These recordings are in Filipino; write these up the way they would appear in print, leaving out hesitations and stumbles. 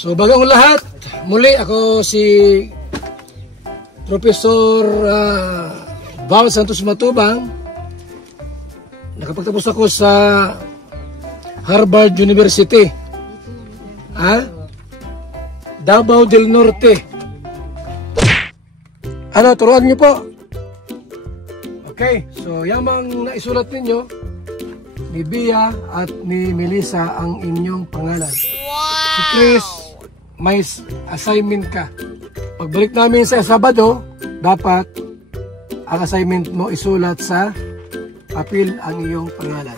So bagong lahat, muli ako si Professor Val Santos Matubang. Nakapagtapos ako sa Harvard University, Davao del Norte. Ano, turuan niyo po? Okay, so yamang naisulat ninyo, ni Bia at ni Melissa ang inyong pangalan. Si Chris, may assignment ka. Pagbalik namin sa Sabado, dapat ang assignment mo isulat sa papel ang iyong pangalan.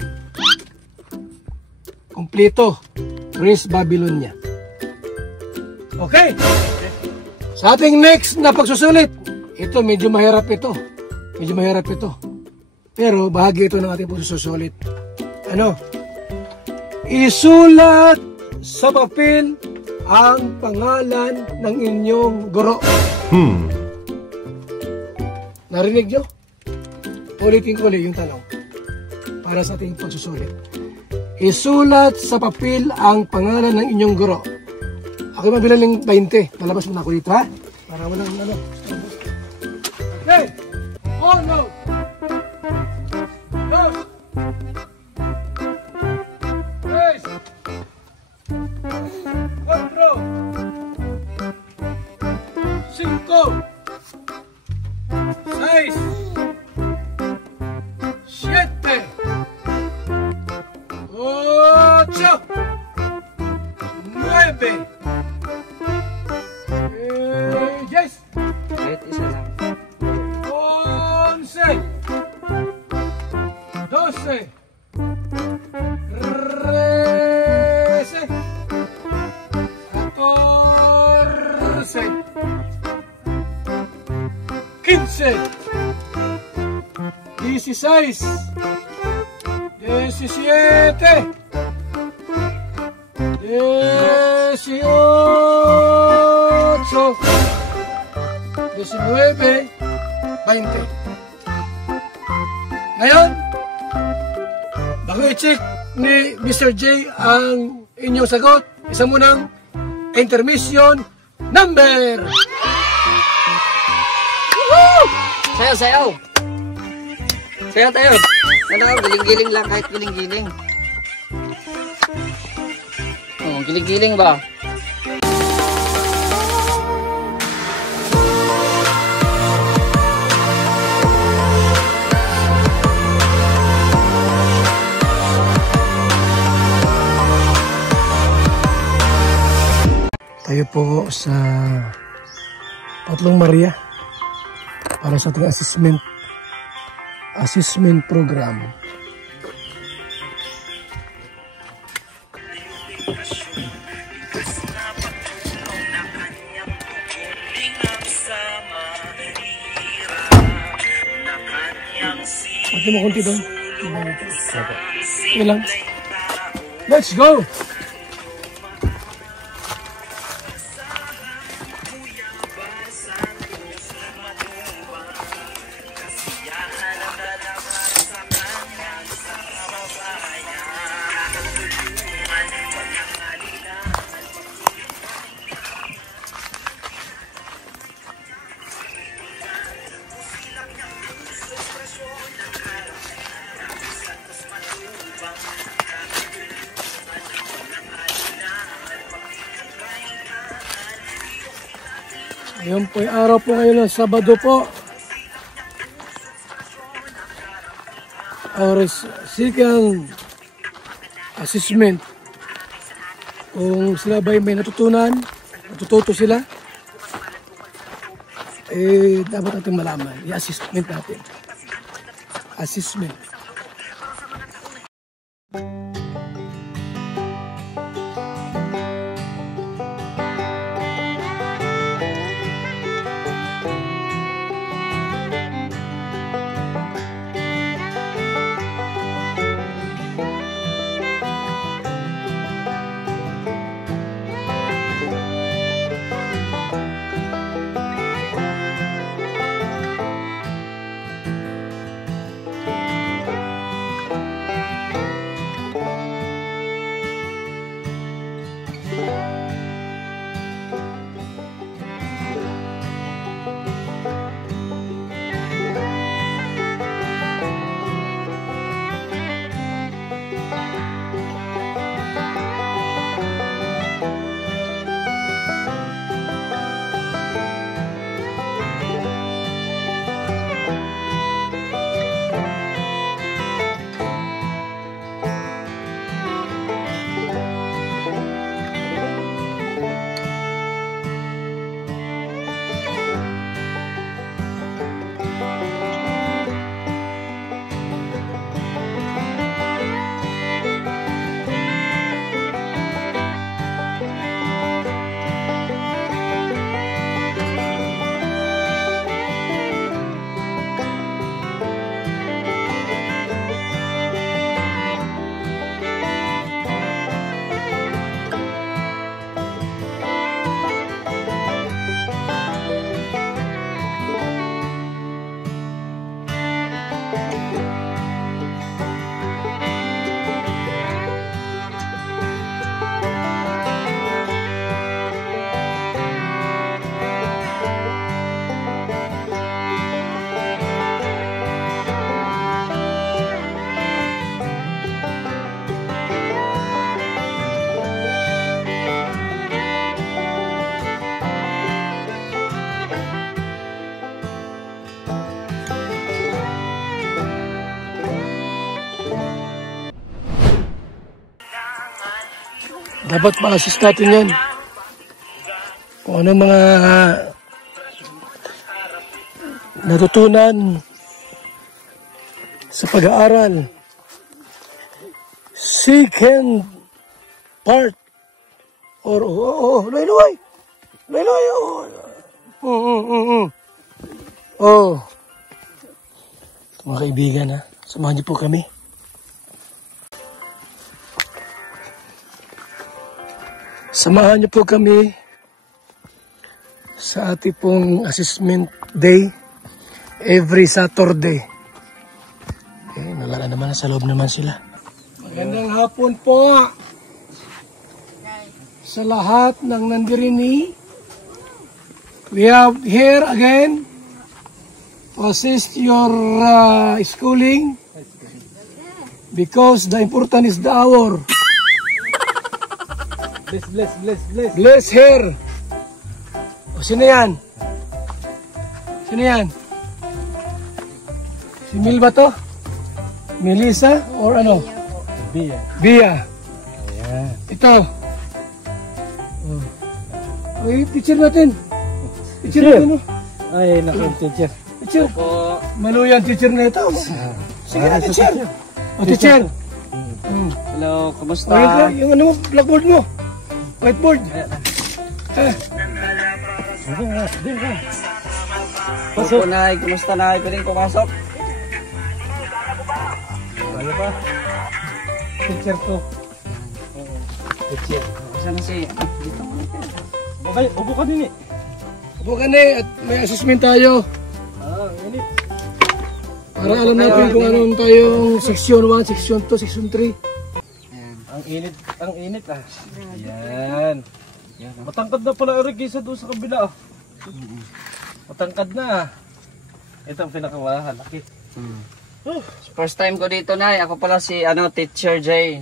Kompleto. Chris Babylonia. Okay. Sa ating next na pagsusulit, ito medyo mahirap ito. Medyo mahirap ito. Pero bahagi ito ng ating pagsusulit. Ano? Isulat sa papel ang pangalan ng inyong guro. Narinig nyo? Ulitin ko ulit yung tanong para sa ating pagsusulit. Isulat sa papel ang pangalan ng inyong guro. Ako mabilang ng 20. Palabas mo na ako dito, ha? Para walang ano. Okay! Oh no! Dos! Tres! Cuatro! Cinco! Seis! Siete! Ocho! Nueve! Yes! Isa lang. 11 12 13 14 15 16 17 18 19, 20. Ngayon, bago i-check ni Mr. J ang inyong sagot, isa munang intermission number! Woohoo! Sayaw, sayaw! Sayaw tayo! Ano, giling-giling lang, kahit giling-giling. Oh, giling-giling ba? Tayo po sa Tatlong Maria para sa ating assessment program. Pati mo konti doon. Okay lang. Let's go! Ngayon po yung araw po ngayon ng Sabado po. Our second assessment. Kung sila ba may natutunan, natututo sila, dapat natin malaman. I-assessment natin. Assessment. Dapat ma-assist natin yan. Kung ano mga natutunan sa pag-aaral. Second part. Or, Loy. Mga kaibigan, ha? Samahan niyo po kami. Samahan niyo po kami sa ating pong assessment day every Saturday. Okay, nagala naman sa loob naman sila. Magandang hapon po sa lahat ng nandirini. We have here again to assist your schooling because the important is the hour. Bless here. O, sino yan? Sino yan? Si Mil ba to? Melissa or ano? Bia. Ayan. Ito. Oh. Ay, teacher natin. Teacher natin, no? Ay, naku, teacher. Teacher. Maluyan teacher na ito. Sige na, teacher. O, teacher. Hello, kumusta? Yung ano mo, blackboard mo. Whiteboard. Pasok. Nay, kumusta na? Pwedeng pumasok? Ano ba? Teacher to. Teacher. Saan na si... dito mo na. Okay, upo ka din eh. Upo ka na at may assessment tayo. Init. Para alam natin kung anong tayong section 1, section 2, section 3. Ang init ah. Yan. Matangkad na pala Eric doon sa kabila ah. Matangkad na ah. Ito ang pinakamalaki. First time ko dito, Nay. Ako pala si Teacher Jay.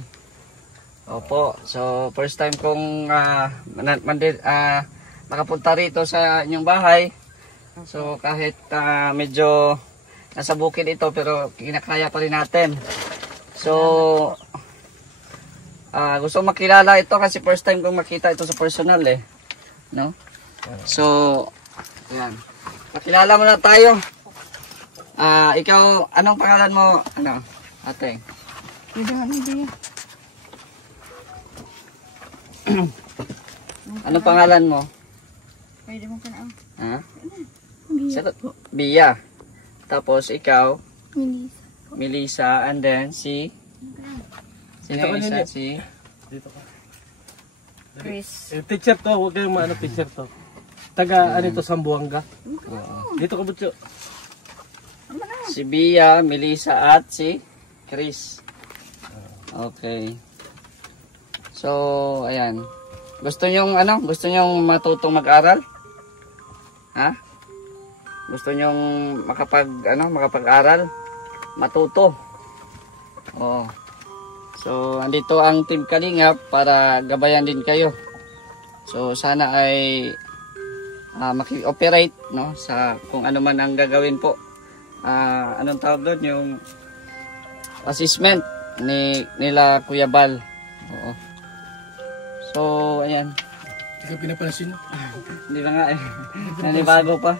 Opo. So, first time kong nakapunta rito sa inyong bahay. So, kahit medyo nasa bukid ito, pero kinakaya pa rin natin. So, gusto makilala ito kasi first time kong makita ito sa personal eh. No? So, ayan. Pakilala mo na tayo. Ikaw, anong pangalan mo? Ate? Anong pangalan mo? Pwede mo ka na. Ha? Bia. Tapos ikaw? Melissa. And then si? Sino yung isa? Si? Dito ka. Chris. Teacher to, huwag kayong maano teacher to. Taga ano to, Sambuanga. Dito ka butyo. Si Bia, Melissa at si Chris. Okay. So, ayan. Gusto nyong Gusto nyong matutong mag-aral? Ha? Gusto nyong makapag-aral? Matuto? Oo. So, andito ang Team Kalingap para gabayan din kayo. So, sana ay maki-operate, no, sa kung ano man ang gagawin po. Anong tawag doon? Yung assessment nila Kuya Bal. Oo. So, ayan. Ikaw pinapansin mo. Hindi na nga eh. Nanibago pa.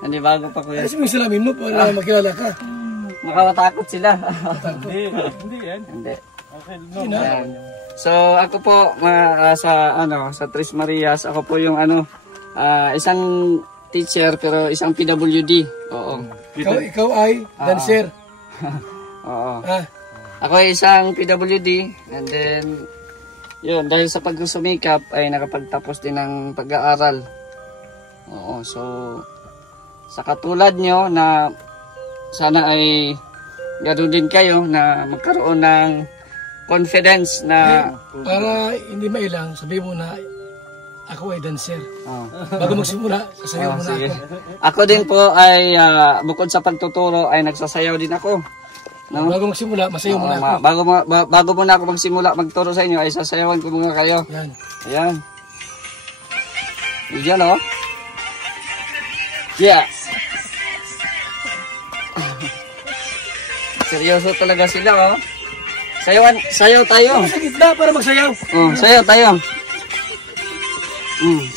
Nanibago pa, Kuya. Ayos mo yung salamin mo para makilala ka. Makawatakot sila. Hindi yan. Hindi. Okay, no. Ayan. So, ako po sa Tres Marias, ako po yung isang teacher pero isang PWD. Oo. Ikaw ay dancer. Oo. Ako ay isang PWD and then yun, dahil sa pagsusumikap ay nakapagtapos din ng pag-aaral. Oo, so sa katulad nyo na sana ay ganoon din kayo na magkaroon ng confidence na para hindi mailang, sabihin mo na ako ay dancer. oh. Bago magsimula, sasayaw mo na Sige. ako. Ako din po ay bukod sa pagtuturo ay nagsasayaw din ako. No? Bago magsimula, masayaw mo na ako. Bago mo na ako magsimula magturo sa inyo ay sasayawan ko muna kayo. Yan. Ayan. Diyan oh. Yeah. Seryoso talaga sila oh. Sayaw tayo. Sa gitna para magsayaw. Oh, sayaw tayo.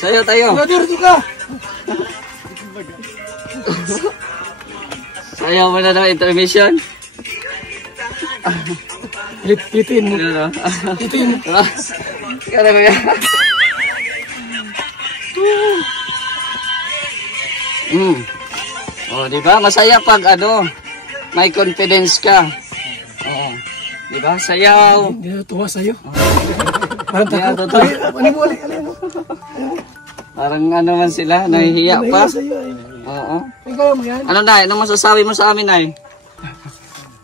Sayaw tayo. Brother, ito ka. Sayaw mo na ng intermission. Litin mo. Litin. Kaya ba yan? Oh, di ba? Masaya pag may confidence ka. Oh. Di ba? Sayaw. Hindi na tuwa sa'yo. Parang takot. Ano mo ulit? Parang ano man sila, nahihiya pa. Oo. Ikaw mo yan. Ano na, anong masasabi mo sa amin ay?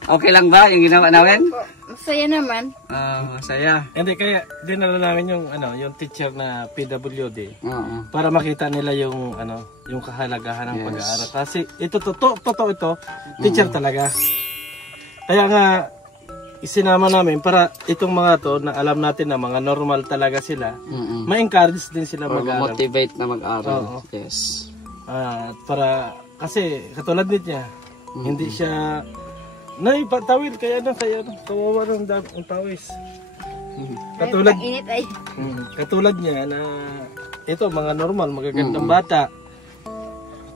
Okay lang ba yung ginawa namin? Masaya naman. Masaya. Hindi, kaya dinala namin yung teacher na PWD. Oo. Para makita nila yung kahalagahan ng pag-aaral. Kasi ito totoo ito, teacher talaga. Kaya nga isinama namin para itong mga to na alam natin na mga normal talaga sila, ma-encourage din sila mag-aaral. Motivate na mag-aaral. Oo. Yes. Para kasi katulad niya, hindi siya naipatawid kaya kawawa ng tawis. Katulad Init ay. Katulad niya na ito mga normal, magagandang bata.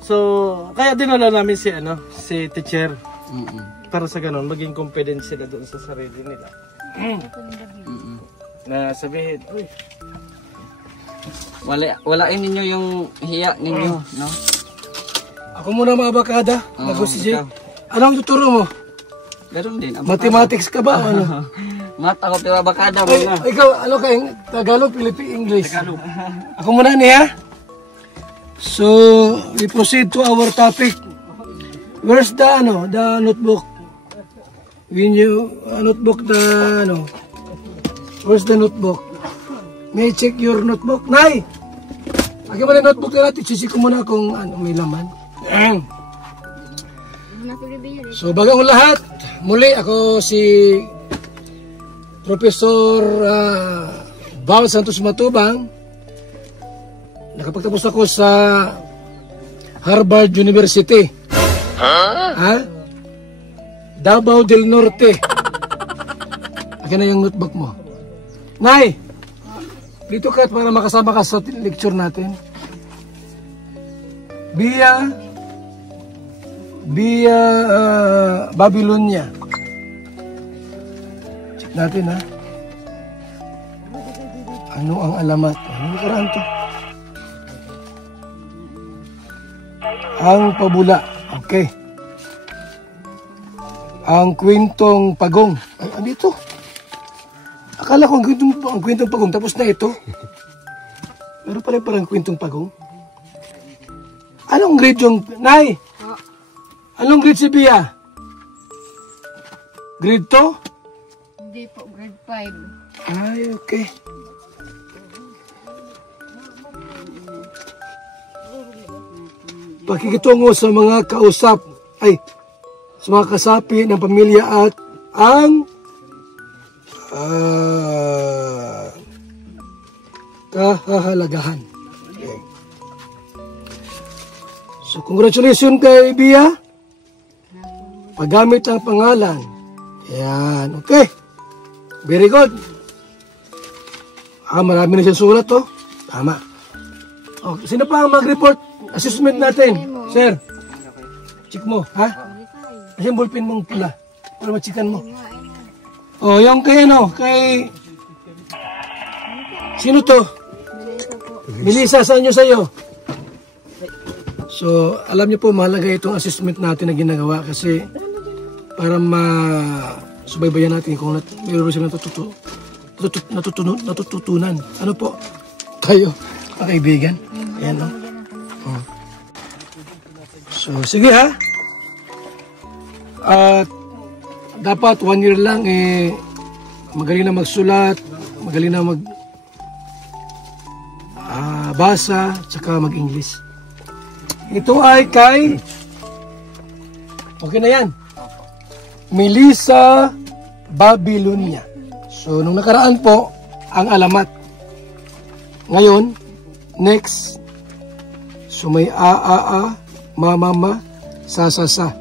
So, kaya dinala namin si teacher. Para sa ganun, maging confident sila doon sa sarili nila. Na sabihin, uy, walain ninyo yung hiya ninyo, no? Ako muna mga bakada. Mag-si Jay. Anong tuturo mo? Meron din. Mathematics ka ba? Ano? Mat ako pero bakada mo Ay, na. ikaw, ano ka? Tagalog, Philippine, English? Tagalog. Ako muna niya. So, we proceed to our topic. Where's the notebook? When you, notebook, where's the notebook? May I check your notebook? Nay! Aki mo na notebook na natin. Sisi ko muna kung may laman. So, bagang lahat, muli ako si Professor Val Santos Matubang. Nakapagtapos ako sa Harvard University. Davao del Norte. Akin na yung notebook mo. Nay! Dito ka para makasama ka sa lecture natin. Via Babylonia. Check natin Ano ang alamat? Ano nakaraan to? Ang pabula. Okay. Ang kwentong pagong. Ay, andito. Akala ko ang kwentong pagong. Tapos na ito. Pero pala parang kwentong pagong. Anong grade yung... Nay! Anong grade si Bia? Grade 2? Hindi po, grade 5. Ay, okay. Pakikitungo sa mga kausap, sa mga kasapi ng pamilya at ang kahahalagahan. Okay. So, congratulations kay Bia. Paggamit ang pangalan. Yan, okay. Very good. Marami na siyang sulat, Tama. Sino pa ang mag-report? Assessment natin. Sir, check mo, ha? Kasi yung ballpen mong pula. Para machikan mo. Yung kay... Sino to? Melissa, saan nyo sa'yo? So, alam niyo po, mahalaga itong assessment natin na ginagawa kasi para masubaybayan natin kung mayroon silang natututunan. Ano po? Tayo, mga kaibigan. Ayan, So, sige ha. At dapat 1 year lang magaling na magsulat, magaling na basa, tsaka mag-English. Ito ay kay okay na yan. Melissa Babylonia. So, nung nakaraan po, ang alamat. Ngayon, next. So, may mamama, sasasa.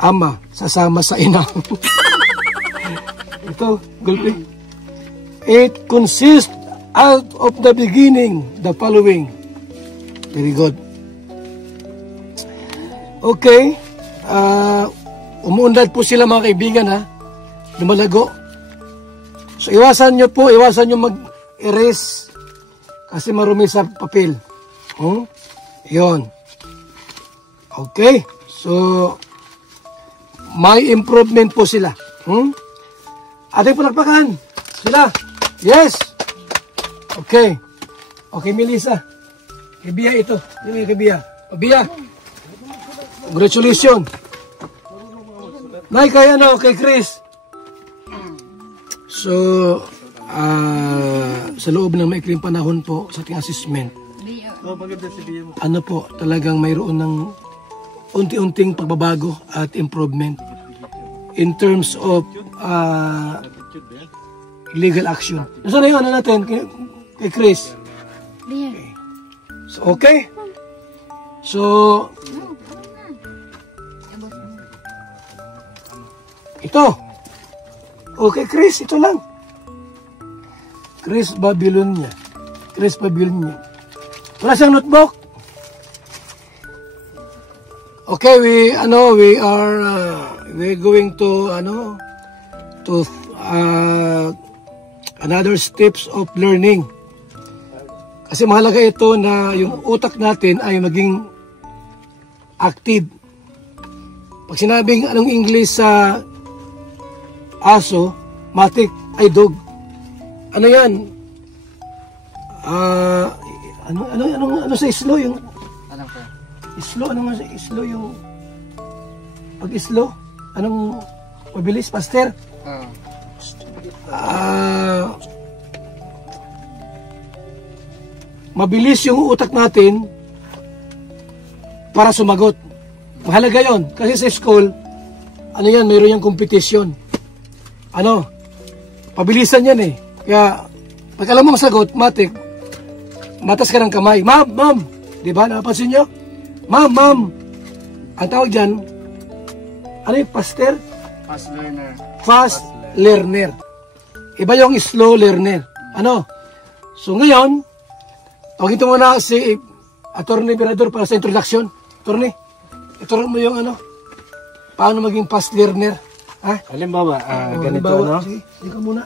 Ama, sasama sa ina. Ito, gulpi. It consists out of the beginning, the following. Very good. Okay. Umuunlad po sila mga kaibigan ha. Lumalago. So iwasan nyo mag-erase kasi marumi sa papel. Yun. Okay. So may improvement po sila. Ating palakpakan. Sila. Yes. Okay. Okay, Melissa. Kay Bia ito. Yun yung kay Bia. Bia. Congratulations. Nay, kay kay Chris. So, sa loob ng maikling panahon po sa ating assessment, ano po, talagang mayroon ng unti-unting pagbabago at improvement in terms of legal action. Nasaan na yung natin kay Chris? Okay. So, okay. So, ito. Okay, Chris, ito lang. Chris Babylonia. Wala siyang notebook. Okay, we're going to another steps of learning. Kasi mahalaga ito na yung utak natin ay maging active. Pag sinabing anong English sa aso, matik ay dog. Ano yan? Ano sa islo yung Ano po? islo? Ano nga sa islo yung pag islo? Anong mabilis, Pastor? Mabilis yung utak natin para sumagot. Mahalaga yon kasi sa school, mayroon yung competition. Pabilisan yan eh. Kaya, pag alam mo ang sagot, matik, matas ka ng kamay. Ma'am! Di ba? Napapansin nyo? Ma'am! Ang tawag dyan, Pastor? Fast learner. Fast learner. Iba yung slow learner. So ngayon, tawagin ito muna si Attorney Berador para sa introduction. Attorney, ituro mo yung paano maging fast learner. Halimbawa, ganito, Sige ka muna.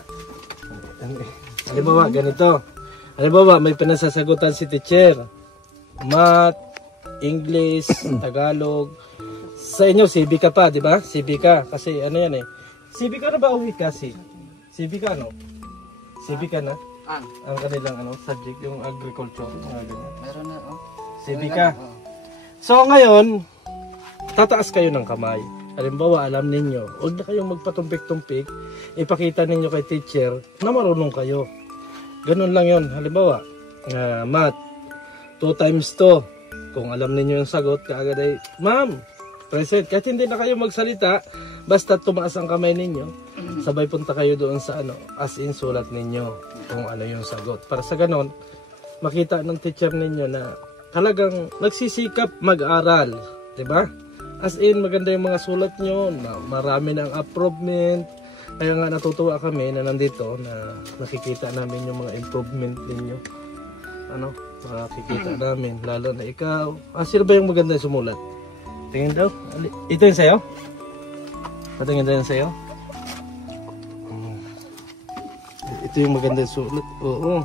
Halimbawa, ganito. Halimbawa, may pinasasagutan si teacher. Math, English, Tagalog. Sa inyo, CB ka pa, di ba? CB ka. Kasi yan eh. CB ka na ba o kasi? CB ka CB ka na? Ang kanilang subject, yung agriculture. Mga ganyan. Meron na, CB ka. So ngayon, tataas kayo ng kamay. Halimbawa, alam ninyo, huwag na kayong magpatumpik-tumpik, ipakita ninyo kay teacher na marunong kayo. Ganun lang yon. Halimbawa, math, 2 times 2. Kung alam ninyo yung sagot, kaagad ay, ma'am, present. Kahit hindi na kayo magsalita, basta tumaas ang kamay ninyo, sabay punta kayo doon sa as in sulat ninyo kung ano yung sagot. Para sa ganun, makita ng teacher ninyo na talagang nagsisikap mag-aral. Diba? As in, maganda yung mga sulat nyo, marami ng improvement. Kaya nga natutuwa kami na nandito na nakikita namin yung mga improvement ninyo. Nakikita namin, lalo na ikaw. Sino ba yung maganda yung sumulat? Tingin daw. Ito yung sayo? Patingin daw yung sayo? Ito yung maganda yung sulat. Oo.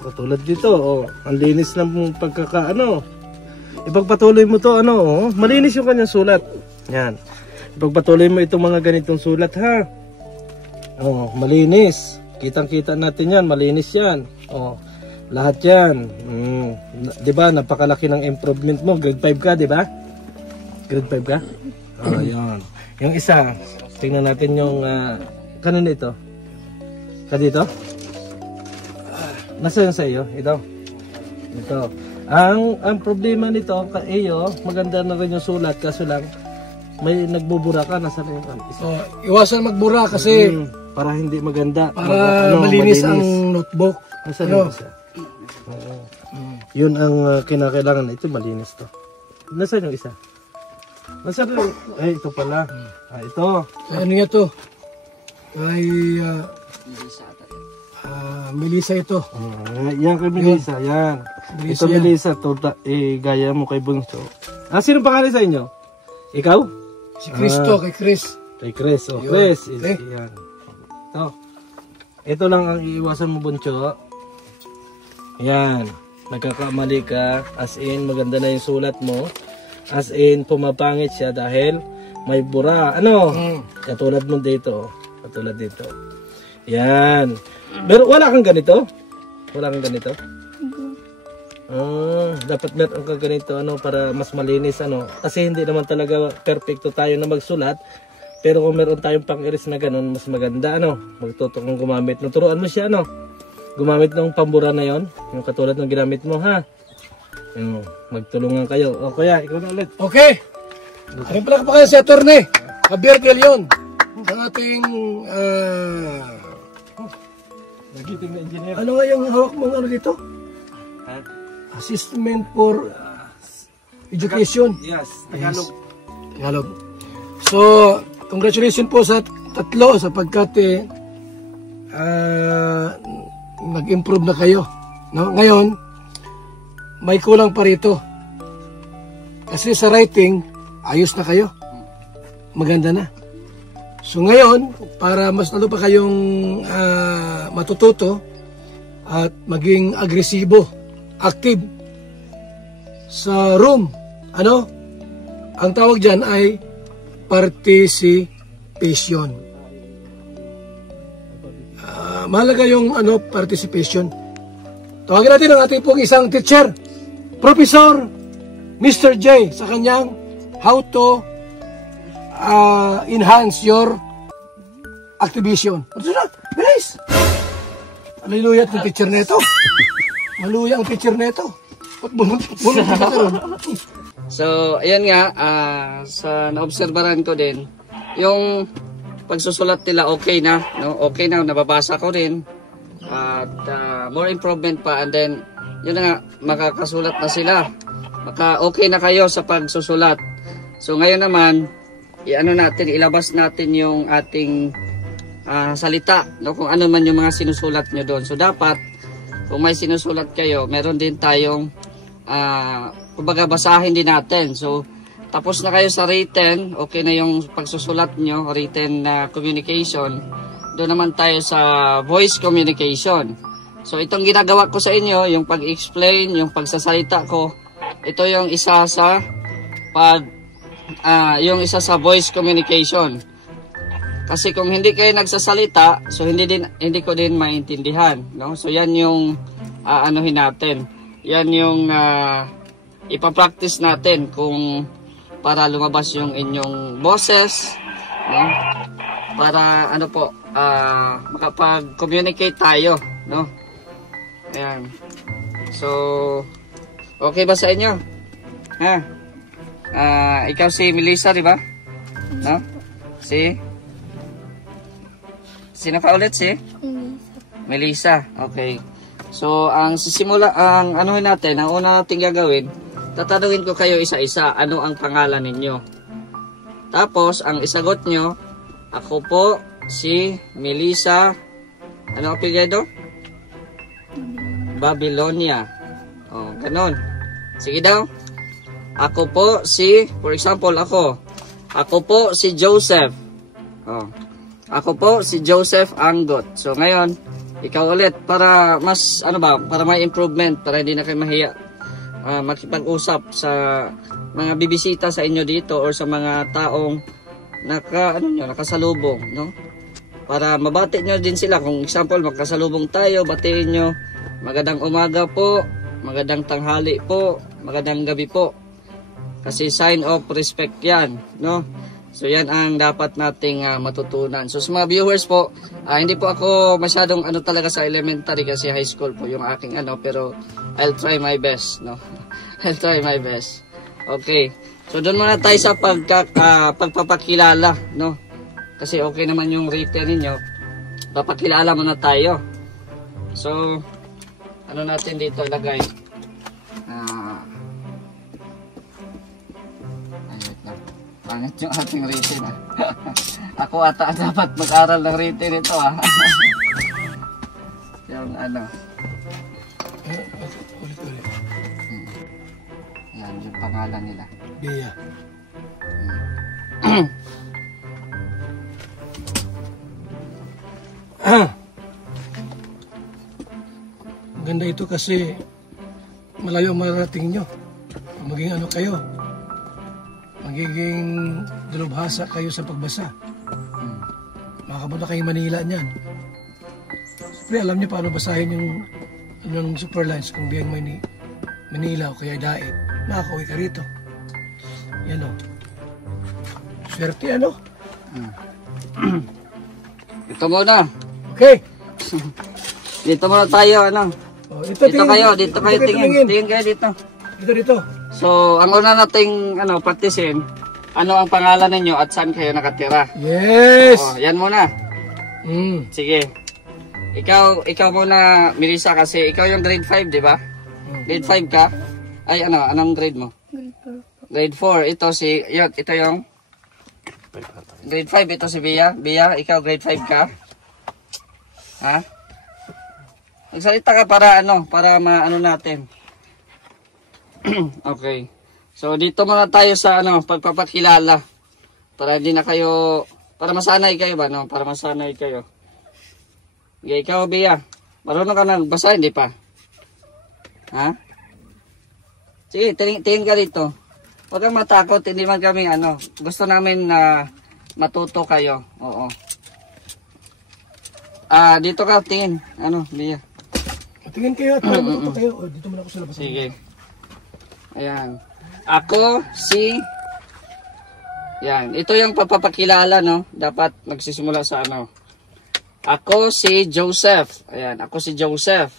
Katulad dito. Ang linis ng Ipagpatuloy mo to, malinis yung kanyang sulat. Yan. Ipagpatuloy mo itong mga ganitong sulat, ha. Malinis. Kitang-kita natin yan, malinis yan. Lahat yan. Diba, napakalaki ng improvement mo. Grade 5 ka, diba? Grade 5 ka? Yan. Yung isa, tingnan natin yung, kanina ito? Kadito? Nasa yun sa iyo? Ito. Ang problema nito, iyo, maganda na rin yung sulat, kaso lang, may nagbubura ka, nasa rin yung isa. Iwasan magbura kasi para hindi maganda. Para malinis ang notebook. Nasa rin yung isa. Yun ang kinakailangan. Ito malinis to. Nasa yung isa? Nasa rin. Ito pala. Ito. Ano nga to? Kay Melissa ata. Melissa ito. Yan kay Melissa, yan. Melissa Ito yan. Melissa, to, gaya mo kay Bunso. Sino pangalan sa inyo? Ikaw? Si Cristo, kay Chris. Kay Chris. Oh, Yun. Chris. Okay. Yan. Ito lang ang iiwasan mo, Bunso. Yan. Nagkakamali ka. As in, maganda na yung sulat mo. As in, pumapangit siya dahil may bura. Ano? Katulad mo dito. Katulad dito. Yan. Pero wala kang ganito? Wala kang ganito? Dapat meron kang ganito para mas malinis kasi hindi naman talaga perfecto tayo na magsulat, pero kung meron tayong pang-iris na ganun mas maganda magtuto kang gumamit. Turuan mo siya gumamit ng pambura na yon, yung katulad ng ginamit mo ha. Magtulungan kayo. O kuya, ikaw na ulit. Okay. Ano pala pa kayo si Atty. Javier De Leon ng ating Nagiting na engineer. ano nga yung hawak mong dito? Assessment for Education. Yes, Tagalog. Tagalog. So, congratulations po sa tatlo sapagkat nag-improve na kayo. No? Ngayon, may kulang pa rito. Kasi sa writing, ayos na kayo. Maganda na. So ngayon, para mas lalo pa kayong matututo at maging agresibo, active sa room, ang tawag dyan ay participation. Mahalaga yung participation. Tawagin natin ang ating pong isang teacher, Professor Mr. J, sa kanyang how to enhance your activation. Ano na? Bilis! Hallelujah ang teacher na ito. Maluya ang teacher na ito. So, ayan nga, sa naobserbahan ko din, yung pagsusulat nila okay na, okay na, nababasa ko din. At more improvement pa, and then, yun na nga, makakasulat na sila. Okay na kayo sa pagsusulat. So, ngayon naman, ilabas natin yung ating salita, kung ano man yung mga sinusulat nyo doon. So, dapat, kung may sinusulat kayo, meron din tayong kumbaga basahin din natin. So, tapos na kayo sa written, okay na yung pagsusulat nyo, written communication. Doon naman tayo sa voice communication. So, itong ginagawa ko sa inyo, yung pag-explain, yung pagsasalita ko, ito yung isa sa voice communication. Kasi kung hindi kayo nagsasalita, so hindi ko din maintindihan, So yan yung anuhin natin. Yan yung ipa-practice natin kung para lumabas yung inyong boses, Para makapag-communicate tayo, Ayan. So okay ba sa inyo? Ha? Ikaw si Melissa, di ba? No? Sino pa ulit Melissa. Okay. So, ang anuhin natin, ang una natin gagawin, tatanungin ko kayo isa-isa, ano ang pangalan ninyo. Tapos, ang isagot nyo, ako po si Melissa, ano ang apelyido? Babylonia. O, ganun. Sige daw. Ako po for example, ako po si Joseph. O, ako po si Joseph Angot. So, ngayon, ikaw ulit para mas para may improvement, para hindi na kayo mahiya makipag-usap sa mga bibisita sa inyo dito or sa mga taong nakasalubong, Para mabati nyo din sila. Kung example, magkasalubong tayo, batiin nyo, magandang umaga po, magandang tanghali po, magandang gabi po. Kasi sign of respect yan, So yan ang dapat nating matutunan. So sa mga viewers po, hindi po ako masyadong talaga sa elementary kasi high school po yung aking pero I'll try my best, I'll try my best. Okay. So doon muna tayo sa pagpapakilala, Kasi okay naman yung written ninyo. Papakilala muna tayo. So natin dito ilagay? Pangit yung ating written ah. Ako ata dapat mag-aral ng written ito ah. Yung ano. Ulit. Yan yung pangalan nila. Bea. Ganda ito kasi malayo ang marating nyo. Maging ano kayo, magiging dalubhasa kayo sa pagbasa. Makapunta kayong Manila niyan. Siyempre alam niyo paano basahin yung superlines kung biyang Manila o kaya Daet. Makakauwi ka rito. Yan o. Swerte ano? Ito muna. Okay. Dito muna tayo ano. Oh, Dito kayo tingin. Tingin kayo dito. Dito. So, ang una nating ano, practicein, ano ang pangalan ninyo at saan kayo nakatira. Yes! Oh, yan muna. Sige. Ikaw muna, Melissa, kasi ikaw yung grade 5, di ba? Grade 5 ka? Ay, anong grade mo? Grade 4. Ito yung grade 5, ito si Bea. Bea, ikaw grade 5 ka? Ha? Magsalita ka para maano natin. Okay. So dito muna tayo sa pagpapakilala. Para hindi na kayo, para masanay kayo ba, no? Para masanay kayo. Okay, ikaw, Bea. Marunong ka nagbasa, hindi pa? Ha? Sige, tingin ka dito. Huwag kang matakot, hindi man kami gusto namin na matuto kayo. Oo. Dito ka, tingin. Bea. Tingin kayo at matuto kayo. O, dito muna ako sa labas. Sige. Ayan. Ako Yan. Ito yung papapakilala, no? Dapat magsisimula sa Ako si Joseph. Ayan. Ako si Joseph.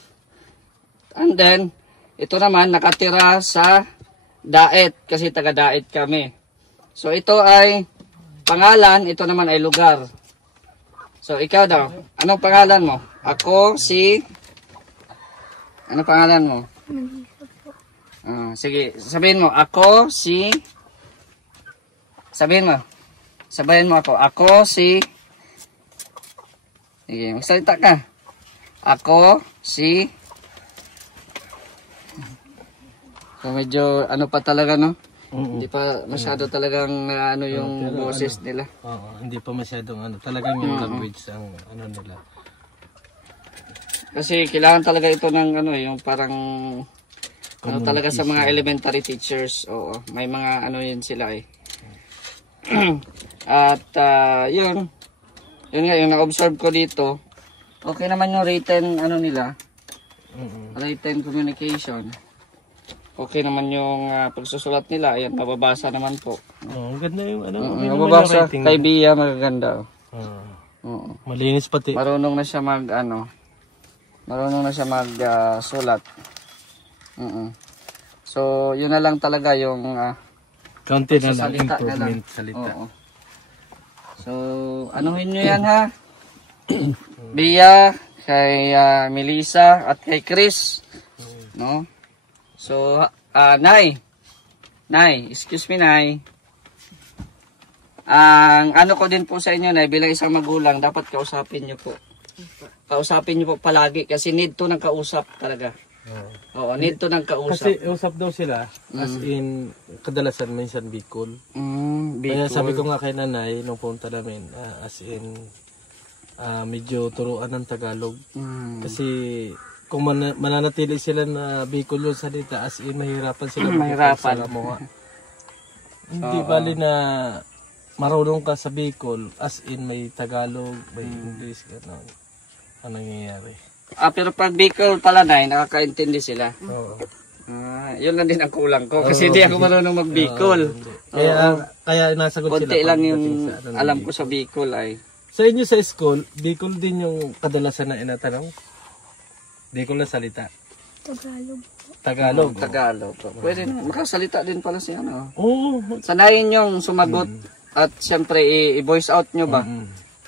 And then, ito naman nakatira sa Daet. Kasi taga Daet kami. So, ito ay pangalan. Ito naman ay lugar. So, ikaw daw. Anong pangalan mo? Ako si... Ano pangalan mo? Sige, sabihin mo. Ako si... Sabihin mo ako. Ako si... Sige, magsalita ka. Ako si... So, medyo pa talaga, no? Hindi pa masyado talagang yung boses nila. Oo, hindi pa masyadong talagang yung language ang nila. Kasi kailangan talaga ito ng yung parang talaga sa mga elementary teachers. Oo, may mga yun sila eh. At yun nga yung na-observe ko dito. Okay naman yung written nila. Written communication. Okay naman yung pagsusulat nila. Ayan, mababasa naman po. Ang ganda yung mababasa kay Bea, magaganda. Oo. Malinis pati. Marunong na siya sulat. So, yun na lang talaga yung kaunti na lang improvement salita. Oo. So, anuhin nyo yan ha. Bea, kay Melissa at kay Chris. No? So, Nay, excuse me, Nay. Ang ko din po sa inyo, Nay, bilang isang magulang, dapat kausapin nyo po. Kausapin niyo po palagi kasi need to ng kausap talaga. Oo, need to ng kausap. Kasi usap daw sila as in kadalasan minsan Bicol. Kaya sabi ko nga kay nanay nung punta namin as in medyo turuan ng Tagalog. Kasi kung mananatili sila na Bicol yung salita as in mahirapan sila mahirapan. Hindi bali na marunong ka sa Bicol as in may Tagalog, may English gano'n. Ano nangyayari? Pero pag Bicol pala nakakaintindi sila. Oo. Yun lang din ang kulang ko kasi hindi ako marunong mag-Bicol. Kaya nasagot sila. Konti lang yung alam ko sa Bicol ay. Sa inyo sa school, Bicol din yung kadalasan na inatanong? Bicol na salita? Tagalog. Tagalog. Pwede makasalita din pala siya. Oo. Sanayin yung sumagot at siyempre i-voice out nyo ba?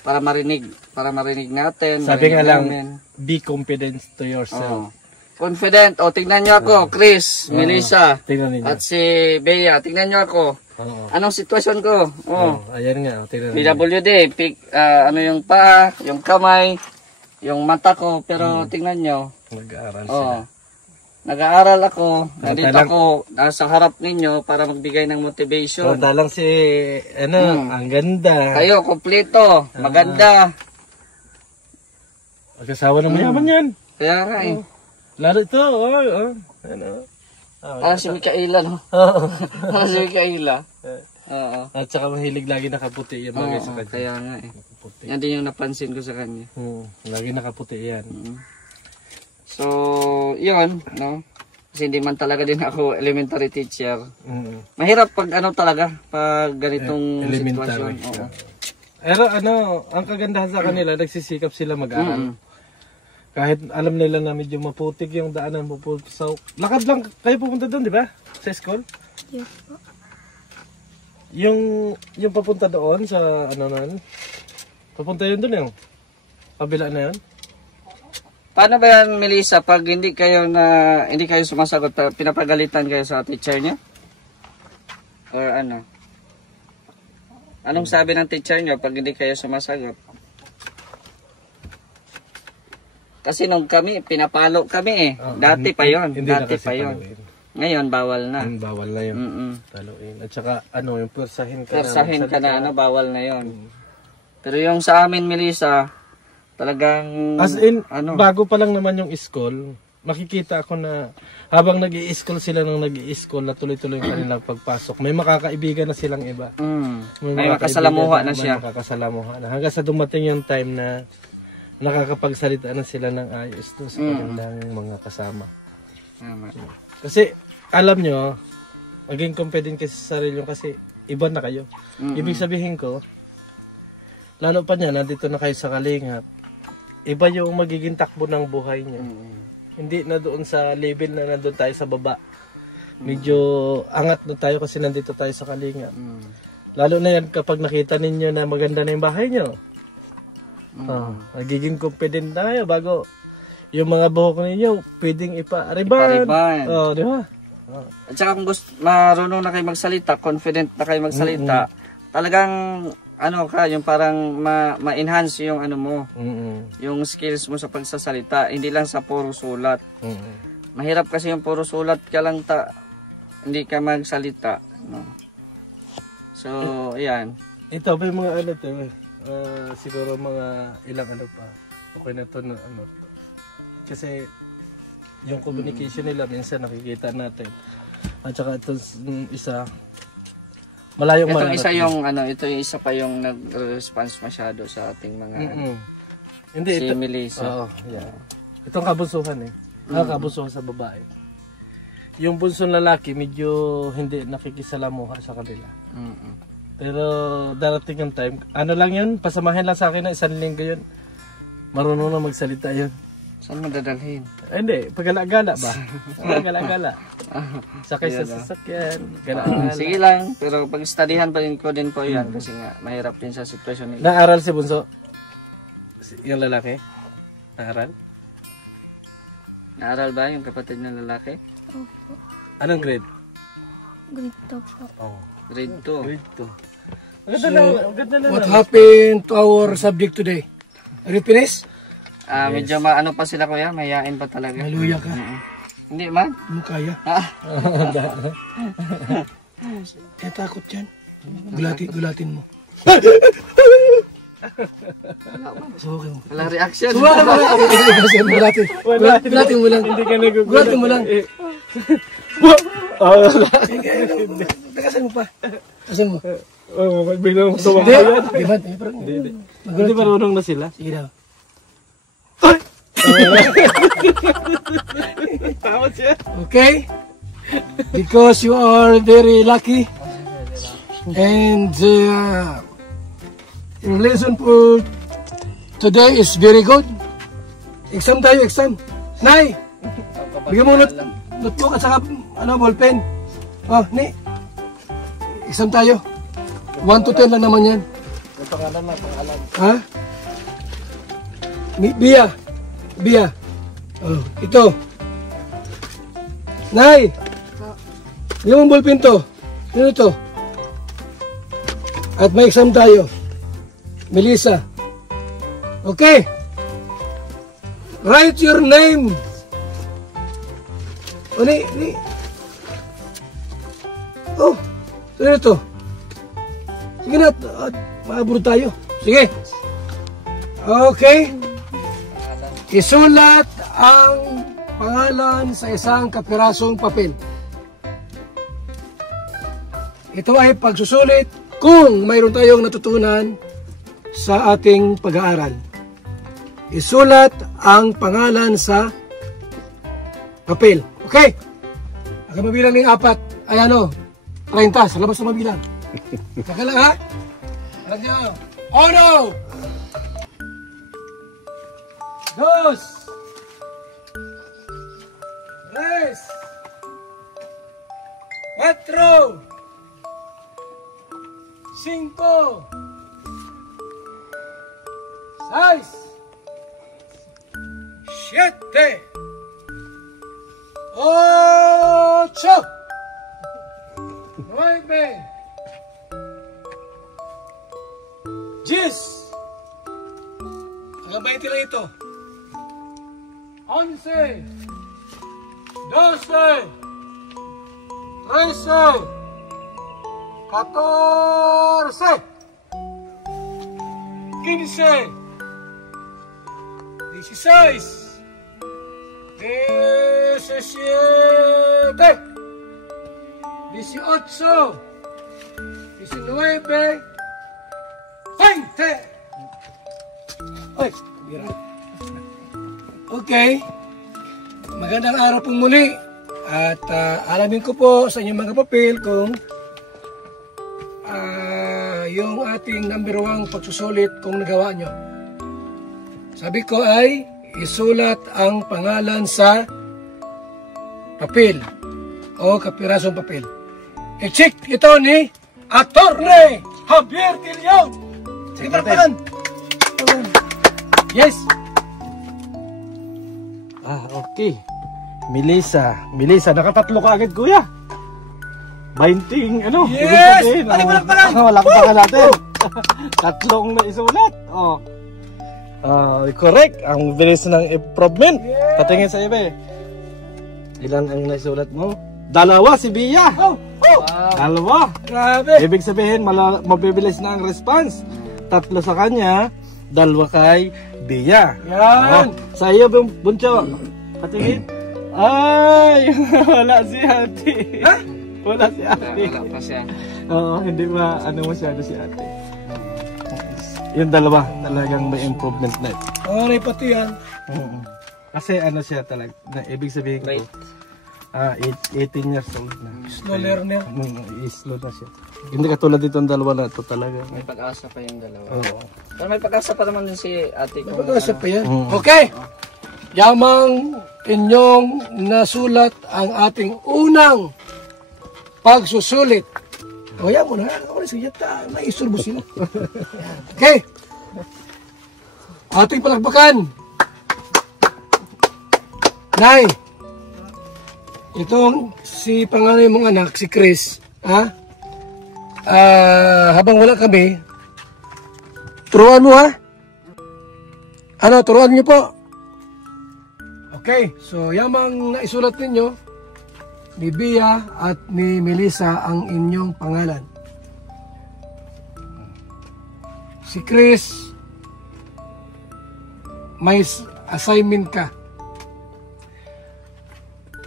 Para marinig natin. Sabi nga lang, be confident to yourself. Confident. Tingnan nyo ako, Chris, Melissa, tingnan ninyo. at si Bea. Tingnan nyo ako. Oo. Anong sitwasyon ko? Oh. Ayan nga, tingnan mo. PWD, ano yung paa, yung kamay, yung mata ko, pero tingnan nyo. Nag-aaral sila. Oh. Nag-aaral ako, nandito Samantalang- ako nasa harap ninyo para magbigay ng motivation. Samantalang si, ang ganda. Kayo, kompleto, maganda. Mag-asawa ng mayaman yan. Kaya nga eh. Lalo ito, ano. Parang si Mikaela, no? Parang si Mikaela. Oo. At saka mahilig lagi nakaputi yan bagay sa Oo, kanya. kaya nga eh. Nakaputi. Yan din yung napansin ko sa kanya. Lagi nakaputi yan. So, yun, no? Kasi hindi man talaga din ako elementary teacher. Mahirap pag ano talaga, pag ganitong Elementary. sitwasyon. Oo. Pero ang kagandahan sa kanila, nagsisikap sila mag-aral. Kahit alam nila na medyo maputik yung daanan mo po. So, lakad lang kayo pupunta doon, di ba? Sa school? Yes po. Yung papunta doon sa ano na yun? Papunta yun doon yung kabila na yun? Paano ba yan, Melissa, pag hindi kayo sumasagot, pinapagalitan kayo sa teacher niya? Or ano? Anong sabi ng teacher niyo pag hindi kayo sumasagot? Kasi nung kami, pinapalo kami eh. Dati pa yon, Hindi na dati kasi pa yon. paluin. Ngayon, bawal na. Bawal na yun. Paluin. At saka yung pwersahin ka Persahin ka na, bawal na yon. Pero yung sa amin, Melissa, talagang, As in, bago pa lang naman yung school, makikita ako na habang nag-i-school sila nang nag-i-school na tuloy-tuloy yung kanilang pagpasok, may makakaibigan na silang iba. May makasalamuha na siya. May makakasalamuha na. Hanggang sa dumating yung time na nakakapagsalita na sila ng ayos doon sa kanilang mga kasama. Kasi, alam nyo, maging confident kayo sa sarili nyo kasi iba na kayo. Ibig sabihin ko, lalo pa niya, nandito na kayo sa Kalingap, iba yung magiging takbo ng buhay nyo. Hindi na doon sa level na nandun tayo sa baba. Medyo angat na tayo kasi nandito tayo sa Kalingap. Lalo na yan kapag nakita ninyo na maganda na yung bahay nyo. Magiging confident na kayo bago yung mga buhok ninyo pwedeng ipa-riban. Di ba? At saka kung marunong na kayo magsalita, confident na kayo magsalita, talagang yung parang ma-enhance yung mo, yung skills mo sa pagsasalita, hindi lang sa puro sulat. Mahirap kasi yung puro sulat ka lang hindi ka magsalita. No? So, ayan. Ito, may mga siguro mga ilang pa. Okay na to na kasi yung communication nila minsan nakikita natin. At saka ito isa malayong Itong isa yung ito yung isa pa yung nag-response masyado sa ating mga Hindi si Melissa. Oo, yeah. Itong kabunsuhan kabunsuhan sa babae. Yung bunsong lalaki medyo hindi nakikisalamuha sa kanila. Pero darating yung time, lang yun, pasamahin lang sa akin na 1 linggo yun. Marunong na magsalita yun. Saan mo dadalhin? Hindi, pagala-gala ba? Pagala-gala. Sakay sa sasakyan, gala-gala. Sige lang, pero pag-studyhan pa rin ko din po yan kasi nga mahirap din sa sitwasyon nila. Naaral si Bunso? Yung lalaki? Naaral? Naaral ba yung kapatid ng lalaki? Opo. Anong grade? Grade 2 po. Grade 2. Grade 2. Ganda na What happened to our subject today? Are you finished? Medyo maano pa sila kuya, mayayain pa talaga. Maluya ka. Hindi man. Mo kaya. Kaya takot yan. Gulatin mo. So, okay mo. Wala reaction. Gulatin mo lang. Hindi ka nagugulat. Gulatin mo lang. Takasan mo pa. Takasan mo. Biglang tuwang Hindi. ko yan. Hindi. Hindi marunong na sila. Sige daw. Tama siya. Okay? Because you are very lucky. And your lesson for today is very good. Exam tayo, exam. Nay! Bigyan mo notebook at saka ballpen. Oh, ni. Exam tayo. 1 to 10 lang naman yan. Pangalan na, pangalan. Ha? Bia. Oh, ito. Nay! Yung ballpen to. Ano ito? At may exam tayo. Melissa. Okay. Write your name. O, ni. Oh, sino ito? Sige na, maabot tayo. Sige. Okay. Isulat ang pangalan sa isang kapirasong papel. Ito ay pagsusulit kung mayroon tayong natutunan sa ating pag-aaral. Isulat ang pangalan sa papel. Okay? Ang mabilang ng 4 ay 30. Sa labas na mabilang. Saka lang ha? Alam niyo. Uno! Dos! Tres! Cuatro! 5 6 7 8 9 10 hanggang 20 lang ito 11 12 13 14 15 16 17 18 19 20 Ay, bira. Okay. Magandang araw po muli. At alamin ko po sa inyong mga papel kung yung ating number 1 pagsusulit kung nagawa nyo. Sabi ko ay isulat ang pangalan sa papel o kapirasong papel. I-check ito ni Attorney Javier De Leon. Sige, palakpakan. Yes. Okay. Melissa, nakatatlo ka agad, kuya. 20, Yes! ibig sabihin, Palakpakan! Palakpakan natin. Tatlong na isulat. Correct. Ang bilis ng improvement. Yeah. Patingin sa iba eh. Ilan ang naisulat mo? 2 si Bia. Oh! 2. Grabe! Ibig sabihin, mabibilis na ang response. 3 sa kanya, 2 kay Bia. Yan! Sa iyo, Buncho. Patingin. Ay, wala si ate. Ha? Wala si ate. Wala pa siya. Oo, hindi ba masyado si ate. Yung 2, talagang may improvement na. Okay, pati yan. Kasi siya talaga, ibig sabihin ko, 18 years old na. Slow learner. Slow na siya. Hindi katulad itong 2 na ito talaga. May pag-asa pa yung dalawa. Oo. Pero may pag-asa pa naman din si ate ko. Pag-asa pa yan. Okay. Yamang inyong nasulat ang ating unang pagsusulit. O yan mo na. Ako na siya. Naisurbo sila. Okay. Ating palakpakan. Nay. Itong si panganay mong anak, si Chris. Habang wala kami, turuan mo turuan niyo po. Okay, so yamang naisulat ninyo ni Bia at ni Melissa ang inyong pangalan. Si Chris, may assignment ka.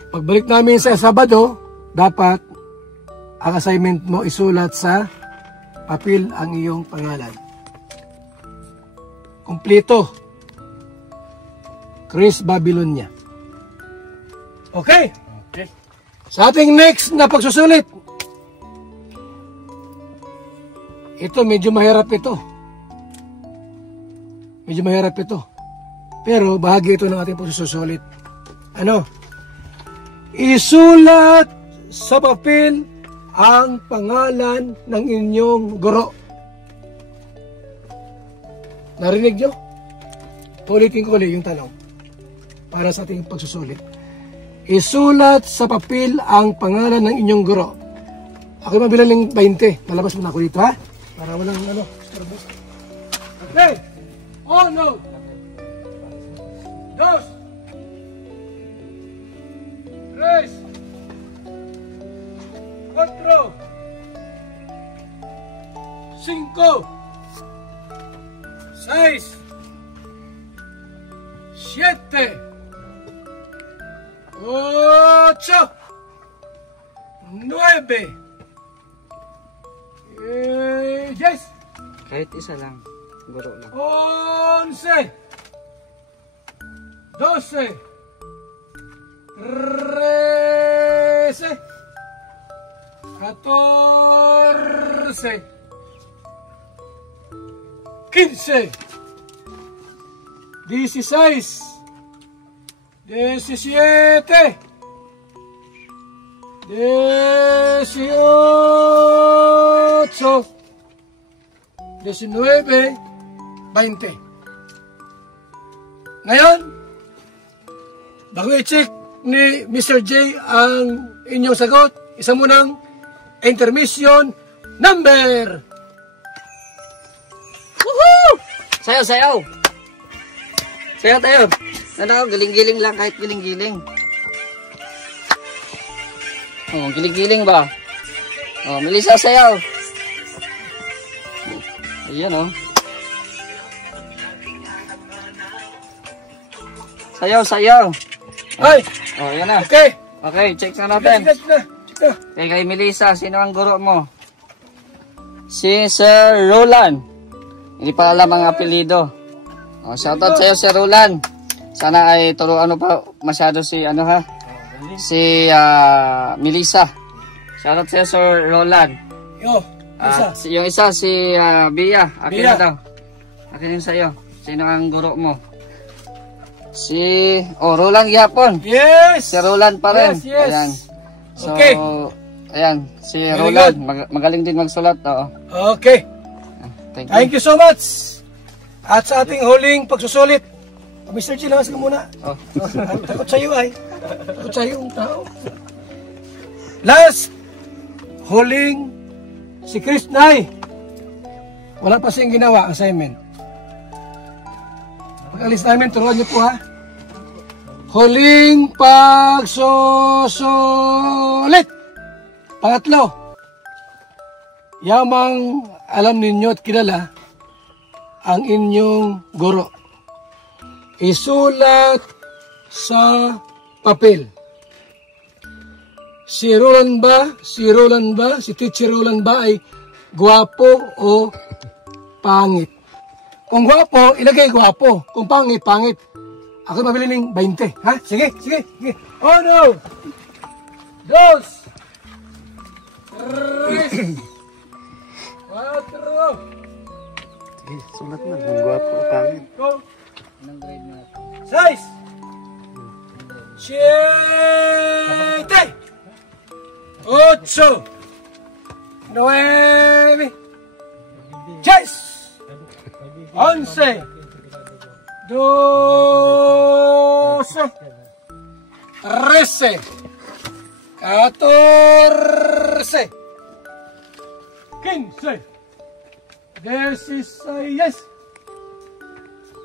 Pagbalik namin sa Sabado, dapat ang assignment mo isulat sa papel ang iyong pangalan. Kompleto. Chris Babylonia. Okay? Okay. Sa ating next na pagsusulit. Ito, medyo mahirap ito. Pero bahagi ito ng ating pagsusulit. Isulat sa papel ang pangalan ng inyong guro. Narinig nyo? Ulitin ko ulit yung tanong para sa ating pagsusulit. Isulat sa papel ang pangalan ng inyong guro. Ako mabilang ng 20. Malabas mo na ako dito, ha? Para walang ano, istorbo. Okay. Uno. Dos. Tres. Cuatro. Cinco. Seis. Siete. Ocho. Nueve. 10. Kahit isa lang. Guro lang. 11, 12, 13, 14, 15, 16, 17, 18, 19, 20. Ngayon, bago i-check ni Mr. J ang inyong sagot, isa munang intermission number. Woohoo! Sayaw, sayaw! Sayaw tayo. Ano, giling-giling lang kahit giling-giling. Oh, giling-giling ba? Oh, Melissa, sayaw. Ayan, oh. Sayaw, sayaw. Ay! Oh, yan na. Okay! Okay, check na natin. Check na. Okay, kay Melissa, sino ang guro mo? Si Sir Roland. Hindi pa alam ang apelido. Oh, shoutout sa'yo, Sir Roland. Sana ay turuan mo pa masyado si, ano ha? Si Melissa. Shoutout sa'yo, Sir Roland. Yo, isa. Yung isa, si Bia. Akin Bia. na daw. Akin yun sa'yo. Sino ang guro mo? Roland Yapon. Yes! Si Roland pa rin. Yes, yes. Ayan. So, Okay. ayan. Si Very Roland. Magaling din magsulat. Oo. Okay. Thank you. Thank you so much. At sa ating huling pagsusulit, Mr. G, lakas ka muna. Oh. Takot sa'yo ay. Takot sa'yo ang tao. Last, huling, si Chris Nay. Wala pa siyang ginawa, assignment. Pag-alis namin, turuan niyo po ha. Huling pagsusulit. Pangatlo, yamang alam ninyo at kilala ang inyong guro. Isulat sa papel. Si Teacher Roland ba ay gwapo o pangit? Kung gwapo, ilagay gwapo. Kung pangit, pangit. Ako mabili ng 20. Ha? Sige, sige, sige. Oh no! Dos! Tres! Cuatro! Sige, sulat na. Ang gwapo o pangit. Go! Anong grade mo na? Seis! Siete! Ocho! Nueve! Diez! 11, 12, 13, 14, 15, 16,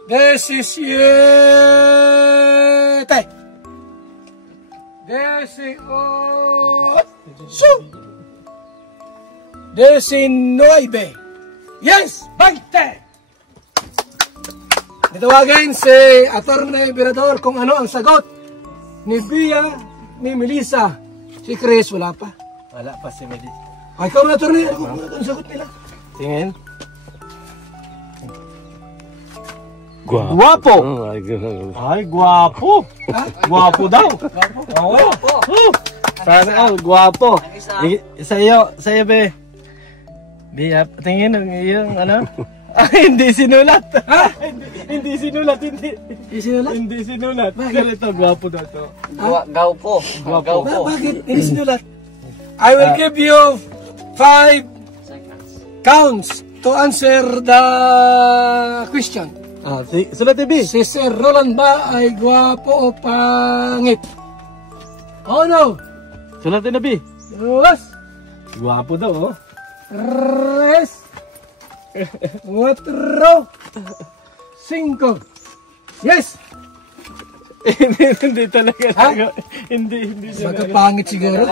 17, 19, yes, 20! Itawagin si Atty. Virador kung ano ang sagot ni Bia, ni Melissa. Si Chris, wala pa. Wala pa si Medi. Ay, ikaw na, Atty. Ano ang sagot nila? Tingin. Guwapo. Ay, gwapo. Ha? Gwapo daw. Oo. Sana all, gwapo. Sa iyo, be. Bia, tingin ang iyong ano? Ay, hindi sinulat. Ha? Hindi sinulat, hindi. Isinulat? Hindi sinulat. Pero ito, gwapo daw to. Gaupo. Gwapo. Bakit hindi sinulat? I will give you 5 counts to answer the question. Sulat B. Si Sir Roland ba ay gwapo o pangit? Oh no! Sulat na B. Dos, Gwapo daw, oh. tres, 4, 5. Yes! Hindi talaga. Ha? Hindi siya. Magkapangit siguro.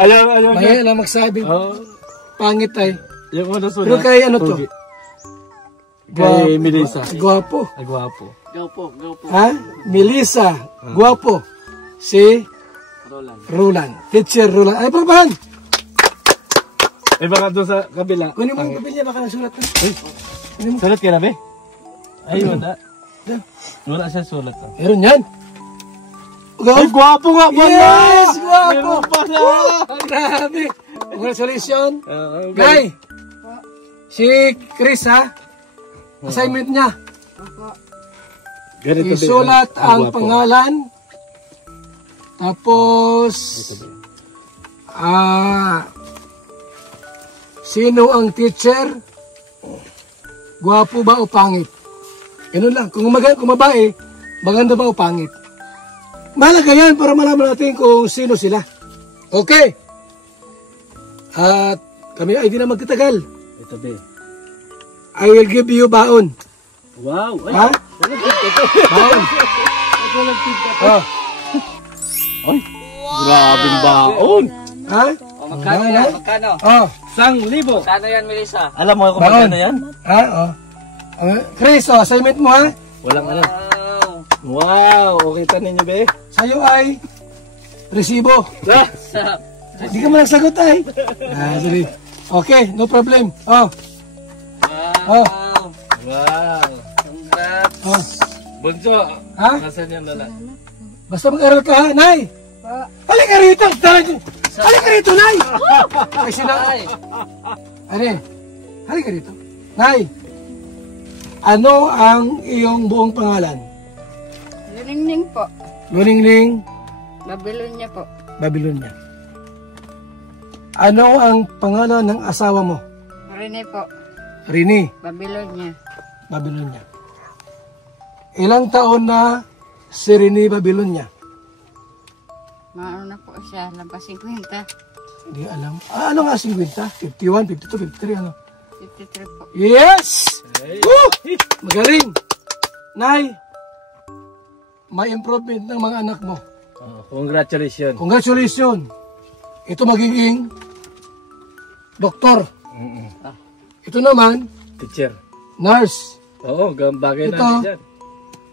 Ayaw. Maya lang magsabi. Oo. Pangit ay. Yung una sulat. Pero kay ano to? Pogi. Kay Melissa. Gwapo. Agwapo. Go po. Ha? Melissa. Gwapo. Si Roland. Teacher Roland. Ay, papahan! Eh baka doon sa kabila. Kunin mo ang papel niya, baka nasulat na. Sulat ka na, be? Ay, wala. Yan. Wala siya sulat. Meron yan. Ay, gwapo nga pala! Yes! Gwapo! Meron pala! Grabe! Congratulations! Guy! Si Chris, ha? Assignment niya. Ganito, be. Isulat ang gwapo. pangalan. Tapos, sino ang teacher? Gwapo ba o pangit? Ganun lang. Kung mabae, maganda ba o pangit? Mahalaga yan para malaman natin kung sino sila. Okay. At kami ay di na magtatagal. Ito, be. I will give you baon. Wow! Ay, Ha? Baon. Oh. ay, grabing baon! Ha? O, magkano yan? Magkano? Oh. 1,000! Magkano yan, Melissa? Alam mo kung Baon. magkano yan? Ha? Oh. Chris, assignment mo, ha? Walang ano. Wow! Wow! Okay ta ninyo, be? Sa'yo ay resibo. Sarap. Hindi ka man nagsagot ay. Sorry. Okay, no problem. Oh. Wow! Wow! Congrats! Oh. Bunso! Ha? Nasaan yung lala? Basta mag-aral ka, ha? Nay! Halika rito! Halika rito, Nay! Ay, Ay! Ano? Halika rito. Nay! Ano ang iyong buong pangalan? Ningning po. Luningning Babylonia po. Babylonia. Ano ang pangalan ng asawa mo? Rene po. Rini, Babylonia. Babylonia. Ilang taon na si Rini Babylonia? Maano na po siya. Lampas 50. Hindi alam. Ano nga 50? 51, 52, 53, ano? 53 po. Yes! Woo! Magaling! Nay, may improvement ng mga anak mo. Oh, congratulations. Congratulations! Ito magiging doktor. Ito naman, Teacher. nurse. Oo, bagay Ito. na dyan.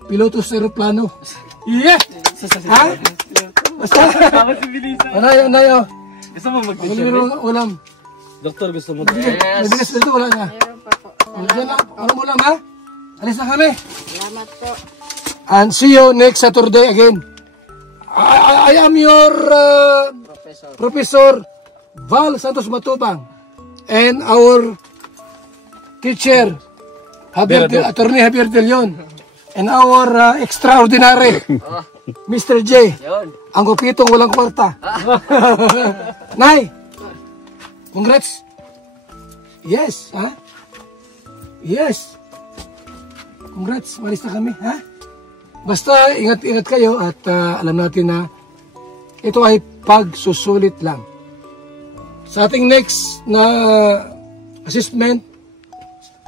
Piloto sa aeroplano. Yeah! Ha? Basta. Tama si Melissa. Anay, oh. Gusto mo mag-teacher, Wala be? nang ulam. Doktor, gusto mo May bigas dito, wala na. Meron pa po. Diyan lang, walang ulam, ha? Alis na kami. Salamat po. And see you next Saturday again. I am your Professor Val Santos Matubang and our teacher Attorney Javier De Leon and our extraordinary Mr. J. Yun. Ang gupitong walang kwarta. Nay, congrats. Yes, ha? Yes. Congrats, malis na kami, ha? Basta ingat-ingat kayo at alam natin na ito ay pagsusulit lang. Sa ating next na assessment,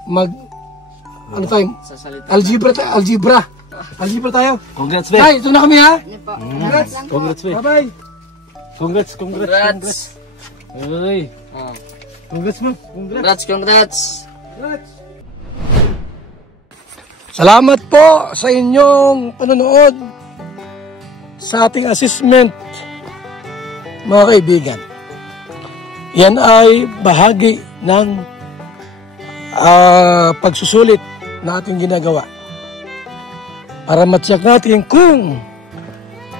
ano tayo? Sasalita. Algebra tayo. Congrats, be. Ay, ito na kami, ha? Ano po? Congrats. Salamat lang po. Congrats, be. Bye-bye. Congrats. Congrats! Uy. Oh. Congrats mo. Congrats. Congrats! Salamat po sa inyong panonood sa ating assessment, mga kaibigan. Yan ay bahagi ng pagsusulit na ating ginagawa para matyak natin kung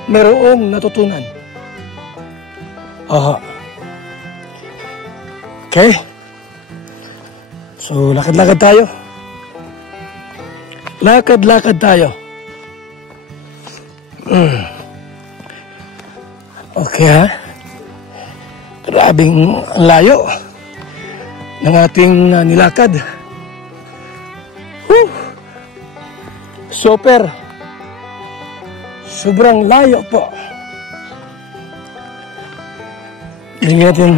mayroong natutunan. Okay? So, lakad-lakad tayo. Lakad-lakad tayo. Okay, ha? Grabing layo ng ating nilakad. Super. Sobrang layo po. Tingnan natin.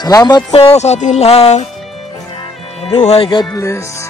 Salamat po sa ating lahat. Mabuhay, God bless.